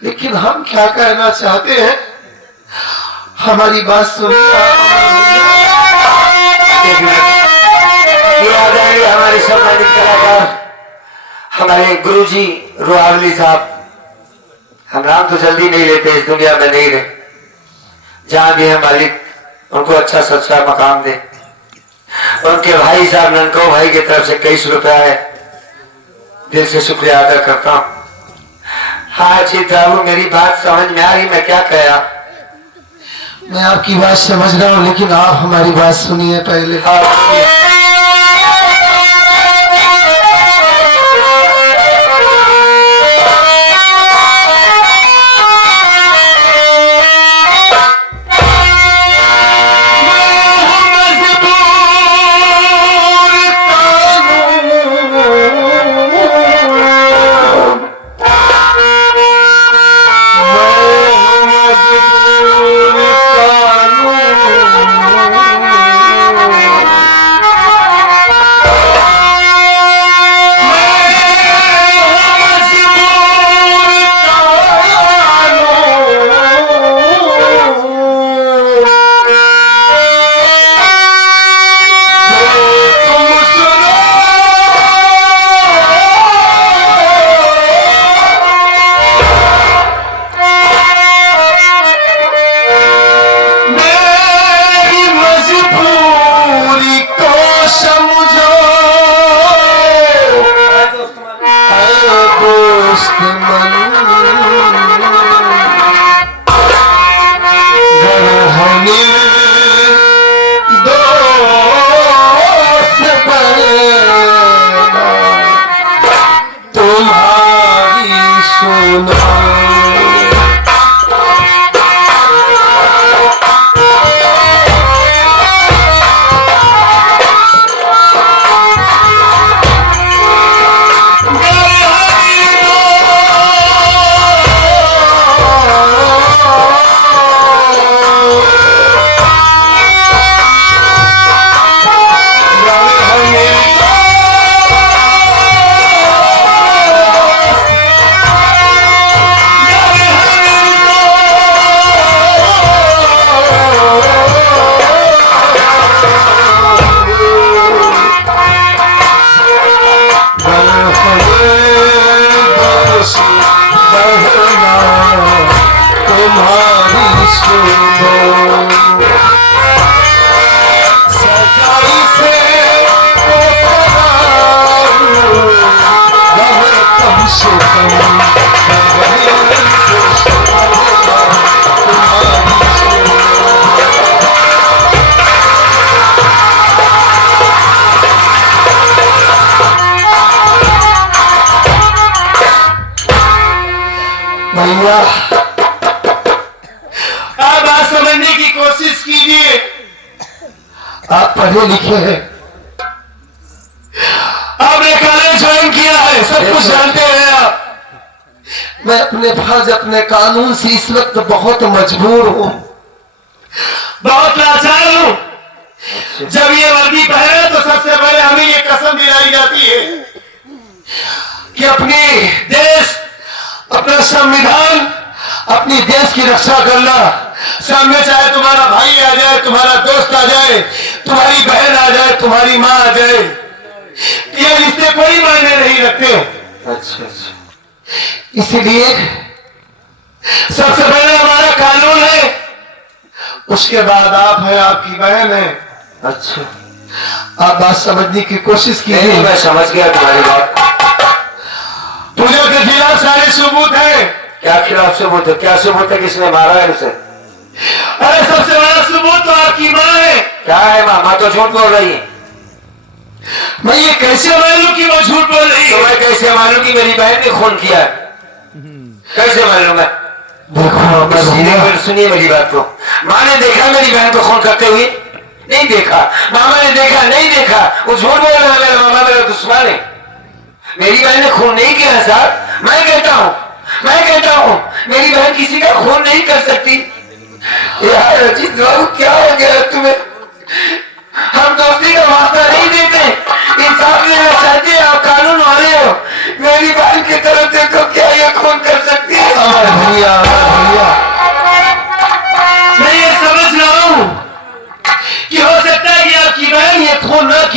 लेकिन हम क्या कहना चाहते हैं, हमारी बात सुनिए। आ जाएंगे हमारे सम्मानित कलाकार हमारे गुरुजी रुहावली साहब। हम नाम तो जल्दी नहीं लेते, इस दुनिया में नहीं रहे, जहां भी है मालिक उनको अच्छा सच्चा मकाम दे। उनके भाई साहब ननको भाई की तरफ से कई रुपया है, दिल से शुक्रिया अदा करता हूँ। हाँ जी साहब, मेरी बात समझ में आ रही, मैं क्या कहा? मैं आपकी बात समझ रहा हूँ, लेकिन आप हमारी बात सुनिए पहले। भैया आप बात समझने की कोशिश कीजिए। आप पढ़े लिखे हैं, आपने कॉलेज ज्वाइन किया है, सब कुछ जानते हैं आप। मैं अपने फर्ज अपने कानून से इस वक्त बहुत मजबूर हूँ, बहुत लाचार हूँ। जब ये वर्दी पहने तो सबसे पहले हमें ये कसम दिलाई जाती है कि अपने देश, अपना संविधान, अपनी देश की रक्षा करना। सामने चाहे तुम्हारा भाई आ जाए, तुम्हारा दोस्त आ जाए, तुम्हारी बहन आ जाए, तुम्हारी माँ आ जाए, ये रिश्ते कोई मायने नहीं रखते। अच्छा अच्छा, इसलिए सबसे पहले हमारा कानून है, उसके बाद आप हैं, आपकी बहन है। अच्छा आप बात समझने की कोशिश नहीं, कीजिए। मैं समझ गया तुम्हारी बात। पूजा के खिलाफ सारे सबूत है। क्या खिलाफ सबूत है? क्या सबूत है? किसने मारा है उसे? अरे सबसे बड़ा सबूत तो आपकी माँ है। क्या है? माँ तो झूठ बोल रही है। मैं ये कैसे मालूम कि वो झूठ बोल रही है? तुम्हें कैसे मालूम कि मेरी बहन ने खून किया है? कैसे मालूम है? देखो सुनिए मेरी बात को। माँ ने देखा मेरी बहन को खून करते हुए? नहीं देखा। मामा ने देखा? नहीं देखा। वो झूठ बोल रहा है, मेरा मामा मेरा दुश्मन है। मेरी बहन ने खून नहीं किया साहब। मैं कहता हूँ मेरी बहन किसी का खून नहीं कर सकती। यार अजीत बाबू, क्या हो गया तुम्हें? हम दोस्ती का वास्ता नहीं देते, इंसाफ लेना चाहते हैं। आप कानून वाले हो, मेरी बहन की तरफ देखो, क्या ये खून कर सकती है?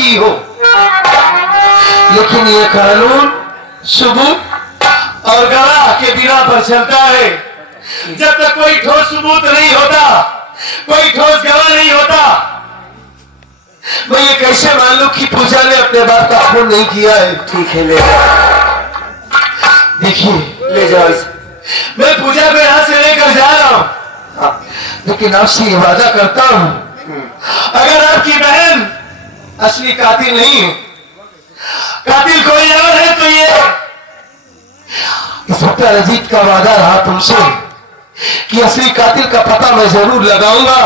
की हो, लेकिन ये कानून सबूत और गवाह के बिना पर चलता है। जब तक कोई ठोस सबूत नहीं होता, कोई ठोस गवाह नहीं होता, मैं ये कैसे मान लूं कि पूजा ने अपने बाप का खून नहीं किया है? ठीक है, ले जाओ, देखिए, ले जाओ इसे। मैं पूजा को यहां से लेकर जा रहा हूं। हाँ, लेकिन आपसे ये वादा करता हूं, अगर आपकी बहन असली कातिल नहीं है, कातिल कोई और है, तो ये इंस्पेक्टर अजीत का वादा रहा तुमसे कि असली कातिल का पता मैं जरूर लगाऊंगा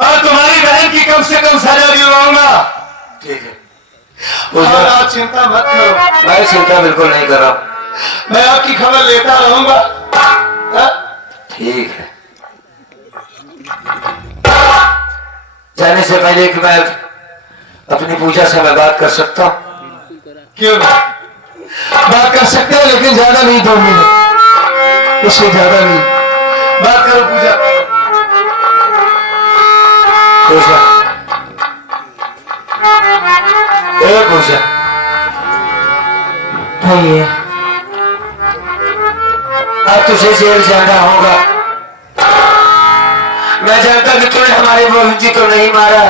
और तुम्हारी बहन की कम से कम सजा दिलवाऊंगा। ठीक है, और आप चिंता मत करो, मैं चिंता बिल्कुल नहीं कर रहा हूं। मैं आपकी खबर लेता रहूंगा। हाँ? ठीक है, जाने से पहले कि मैं अपनी पूजा से मैं बात कर सकता हूं? क्यों नहीं? बात कर सकते हैं, लेकिन ज्यादा नहीं, 2 मिनट, उससे ज्यादा नहीं। बात करो पूजा। पूजा, ए पूजा, भैया, अब तुझे जेल जाना होगा। मैं जानता कि तूने हमारे बहू जी को नहीं मारा,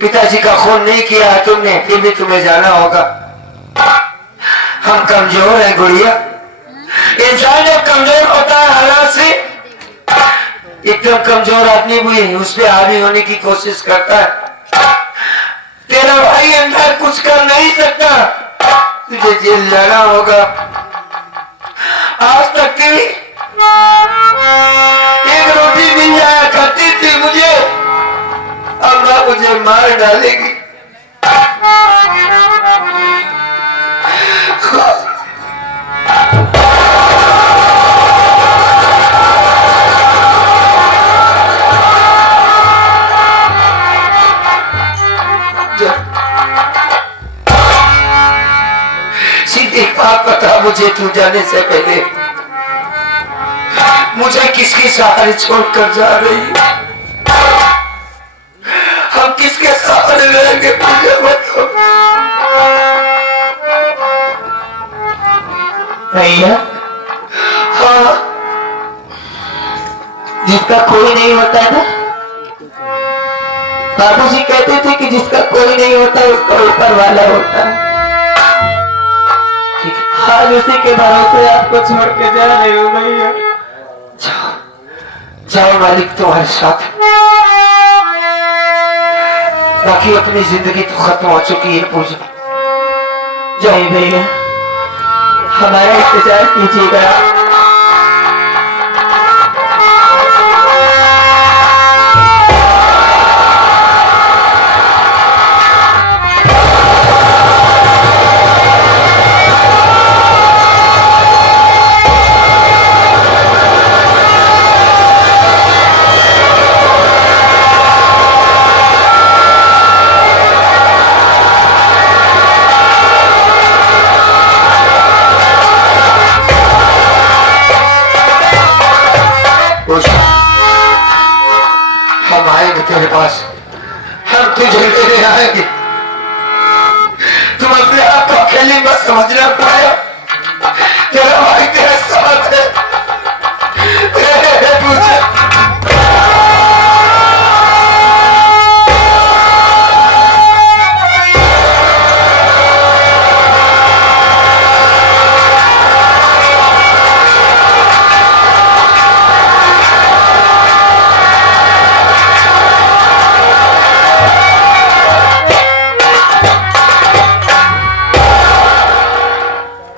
पिताजी का खून नहीं किया तुमने, फिर भी तुम्हें जाना होगा। हम कमजोर हैं गुड़िया, इंसान जब कमजोर होता है हालात से, एकदम कमजोर आदमी भी उस पर हावी होने की कोशिश करता है। तेरा भाई अंदर कुछ कर नहीं सकता, तुझे जेल जाना होगा। आज तक की एक रोटी मिल जाया करती थी मुझे, अब मां मुझे मार डालेगी। सीधी बात बता मुझे, तू जाने से पहले मुझे किसके सहारे छोड़कर जा रही है? हम किसके सहारे रहेंगे? मुझे बताओ भैया, हाँ, जिसका कोई नहीं होता ना, बाबूजी कहते थे कि जिसका कोई नहीं होता उसका ऊपर वाला होता है। आज उसी के भरोसे आपको छोड़ के जा रही हूँ भैया। जाओ, जाओ, मालिक तुम्हारे साथ। बाकी अपनी जिंदगी तो खत्म हो चुकी है पूजा। जय भैया, हमारा इंतजार कीजिएगा। हम आएंगे तेरे पास, हम तुझे लेने आएंगे। तुम अपने आप को अकेली मत समझना पाया, तेरा भाई तेरे साथ है। पूजा,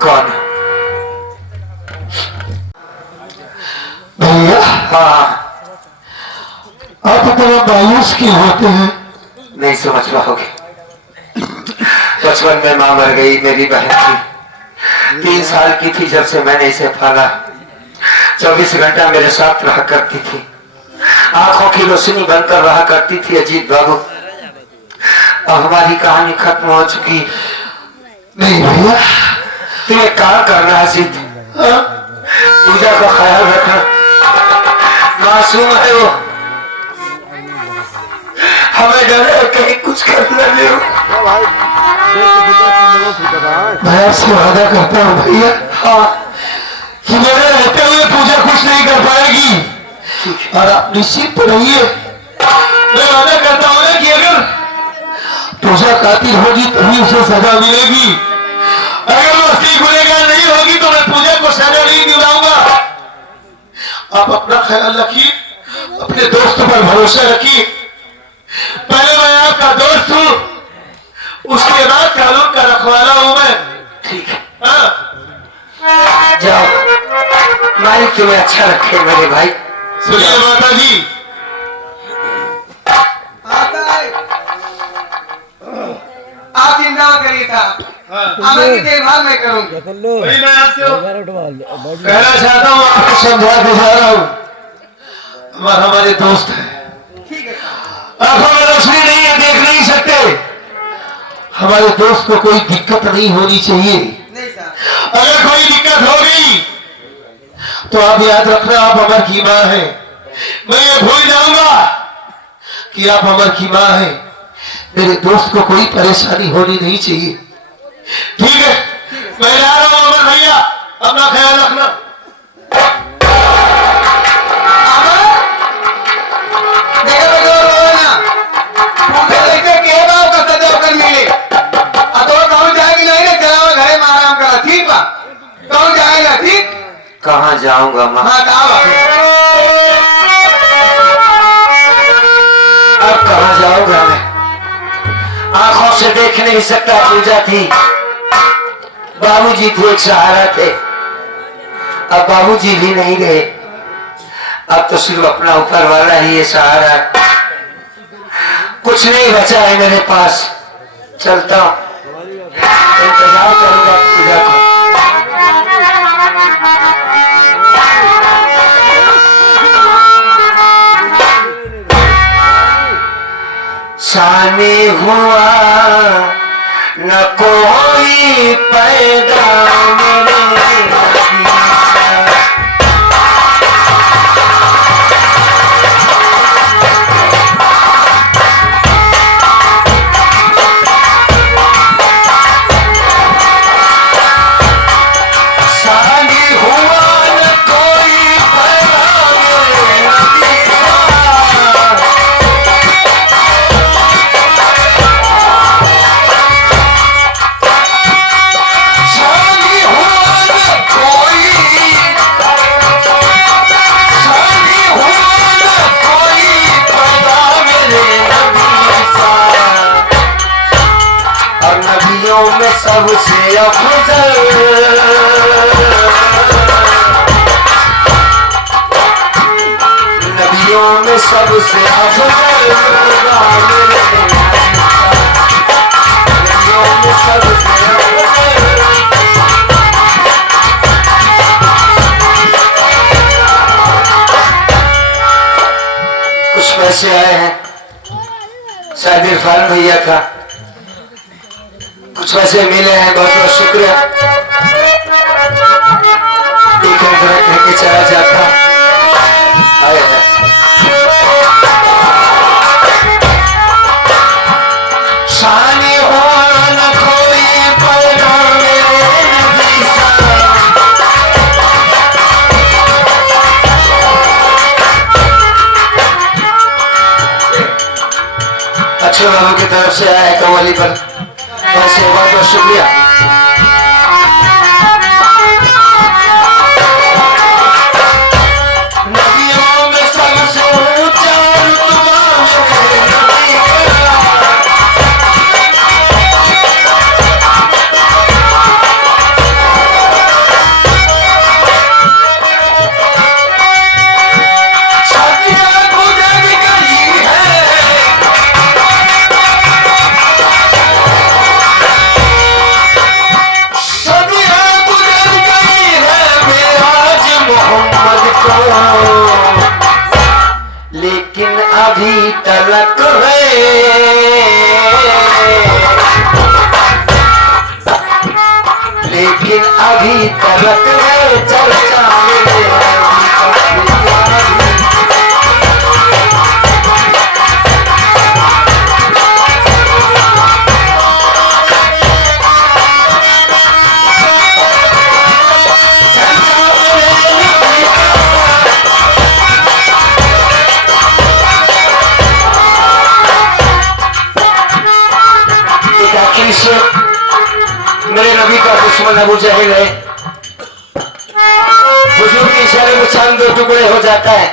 कौन? भैया, हाँ, आप इतना मायूस क्यों होते हैं? नहीं समझ पाओगे। बचपन में माँ मर गई, मेरी बहन थी, 3 साल की थी जब से मैंने इसे पाला। 24 घंटा मेरे साथ रहा करती थी, आंखों की रोशनी बनकर रहा करती थी। अजीत बाबू, अब हमारी कहानी खत्म हो चुकी। नहीं भैया, तुम्हें काम करना है सिद्ध, पूजा का ख्याल रखना, मासूम है वो, हमें डर है कुछ करना नहीं हो। मैं आपसे वादा करता हूँ भैया, हाँ कि मेरे रहते हुए पूजा कुछ नहीं कर पाएगी और आप निश्चित रहिए। मैं वादा करता हूँ ना कि अगर पूजा कातिल होगी तभी उसे सजा मिलेगी, अगर वो असली गुनहगार नहीं होगी तो मैं पूजा को सजा नहीं दिलाऊंगा। आप अपना ख्याल रखिए, अपने दोस्त पर भरोसा रखिए। पहले मैं आपका दोस्त हूँ, उसके बाद कानून का रखवाला हूं मैं। ठीक है, हाँ, जाओ, मालिक तुम्हें अच्छा रखे मेरे भाई। सुनिए माता जी, आप चिंता मत करिए साहब, अमर की देखभाल मैं करूंगा। वही मैं आपसे कहना चाहता हूँ, आपको समझा के जा रहा हूँ। हमारे दोस्त हैं, ठीक है साहब। आंखों में रोशनी नहीं है, देख नहीं सकते। हमारे दोस्त को कोई दिक्कत नहीं होनी चाहिए। नहीं साहब, अगर कोई दिक्कत हो गई तो आप याद रखना, आप अमर की माँ हैं। मैं ये भूल जाऊंगा कि आप अमर की माँ हैं। मेरे दोस्त को कोई परेशानी होनी नहीं चाहिए, ठीक है? मैं जा रहा हूं अमर भैया, अपना ख्याल रखना। अमर देखो बेटा, रो ना, पूजा लेके के बाप का सजा होकर मिले। अब तो कहूं जाएगी नहीं ना, चला हुआ घरे में आराम करा, ठीक बा? कहूं जाएगा, ठीक? कहाँ जाऊंगा माँ? हाँ जाओ। अब कहाँ जाऊंगा मैं? आंखों से देख नहीं सकता। पूजा थी, बाबूजी थे, एक सहारा थे। अब बाबूजी भी नहीं रहे, अब तो सिर्फ अपना ऊपर वाला ही ये सहारा है। कुछ नहीं बचा है मेरे पास, चलता हूं, इंतजार करूंगा पूजा को। शानी हुआ न कोई पैदा मेरे शानी हुआ न कोई पैदा मेरे में सबसे अफजल नबियों में सबसे अफजल नबियों में सबसे अफजल। कुछ पैसे आए हैं, शायद इरफान भैया का कुछ पैसे मिले हैं, बहुत बहुत शुक्रिया। एक रख के चला जाता आए हैं। शानी हो न कोई पैगाम नबी सा, अच्छे बाबू की तरफ से आया है कव्वाली पर, बहुत बहुत शुक्रिया। नबियों में सबसे ऊंचा रुतबा नबी का। शादियां गुजर गई है, लेकिन अभी तलक है, लेकिन अभी तलक है चर्चा मेरे न बुझे गए, हुजूर के इशारे में चांद 2 टुकड़े हो जाता है।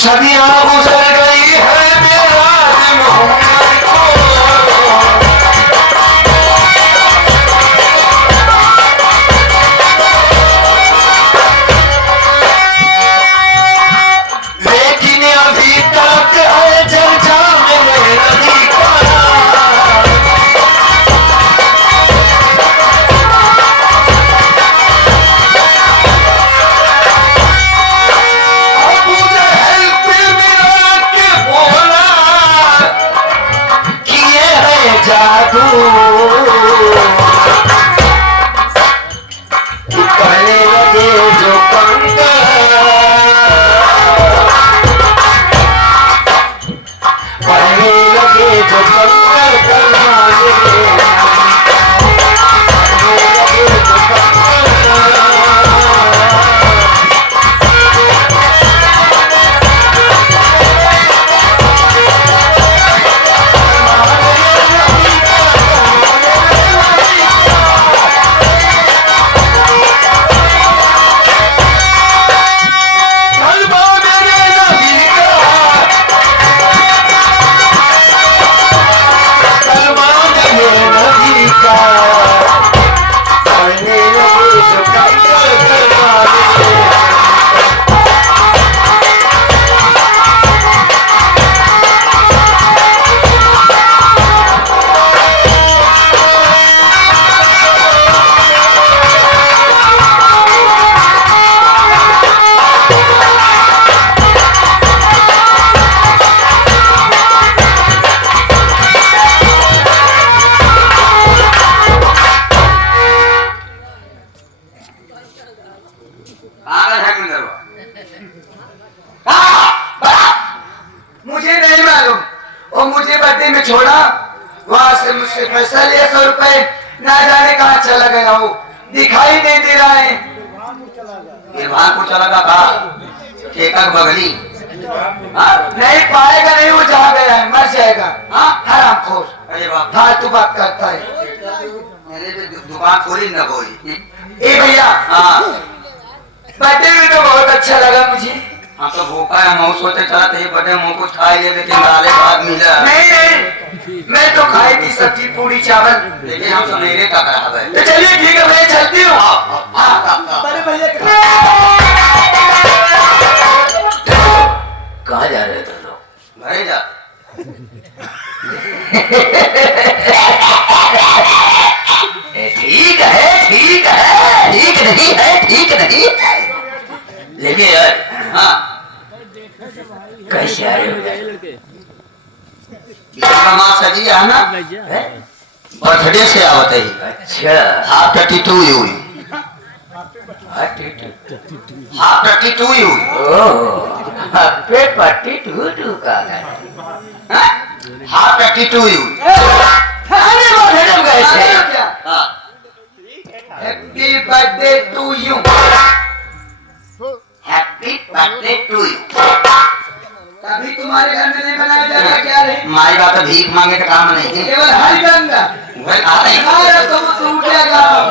सदियां गुजर गई है मेरा मोहम्मद को, लेकिन अभी तक है चर्चा मेरे नबी का। अबू जहल पे मिला के बोला किए है जादू, कि कहने लगे जो कंकर, कहने लगे जो कंकर करवाने, कहने लगे जो कंकर। कलमा मेरे नबी का, कलमा मेरे नबी का, कहने लगे जो कंकर करवाने। पागल है गुंडरवा। मुझे नहीं मालूम, और मुझे बर्थडे में छोड़ा, वहां से मुझसे पैसा लिया 100 रुपए, ना जाने कहाँ चला गया हो, दिखाई नहीं दे रहा है। इरफान को चला था ठेका बगली। नहीं पाएगा, नहीं वो जहाँ गया है मर जाएगा। हरामखोर, अरे बाप, फालतू बात करता है। मैंने भी दुकान खोली न खोली। ए भैया, हाँ बर्थडे में तो बहुत अच्छा लगा मुझे। हम तो भूखा है, हम सोचे चला तो ये बड़े मुंह कुछ खा लिए, लेकिन डाले बाद मिला। नहीं नहीं, मैं तो खाई थी सब्जी पूरी चावल। लेकिन हम सवेरे का करा है। तो चलिए ठीक है, मैं चलती हूँ। बड़े भैया कहाँ जा रहे तुम लोग? घरे जा। ठीक है, ठीक है, ठीक नहीं है, ठीक नहीं है, लेकिन यार हाँ कैसे आ रहे हो? माँ सजी है ना, बर्थडे से आवत है। अच्छा, हाफ 32 हुई, हाफ 32 हुई। पेट पट्टी टू का हाफ 32 हुई। अरे वो हटम गए थे। हाँ happy birthday to you. Happy birthday to you. कभी तुम्हारे घर में नहीं बनाया जा रहा क्या रे? माई बात भीख मांगे का काम नहीं है। केवल हरिगंगा। वह आता है। अरे तुम क्या काम?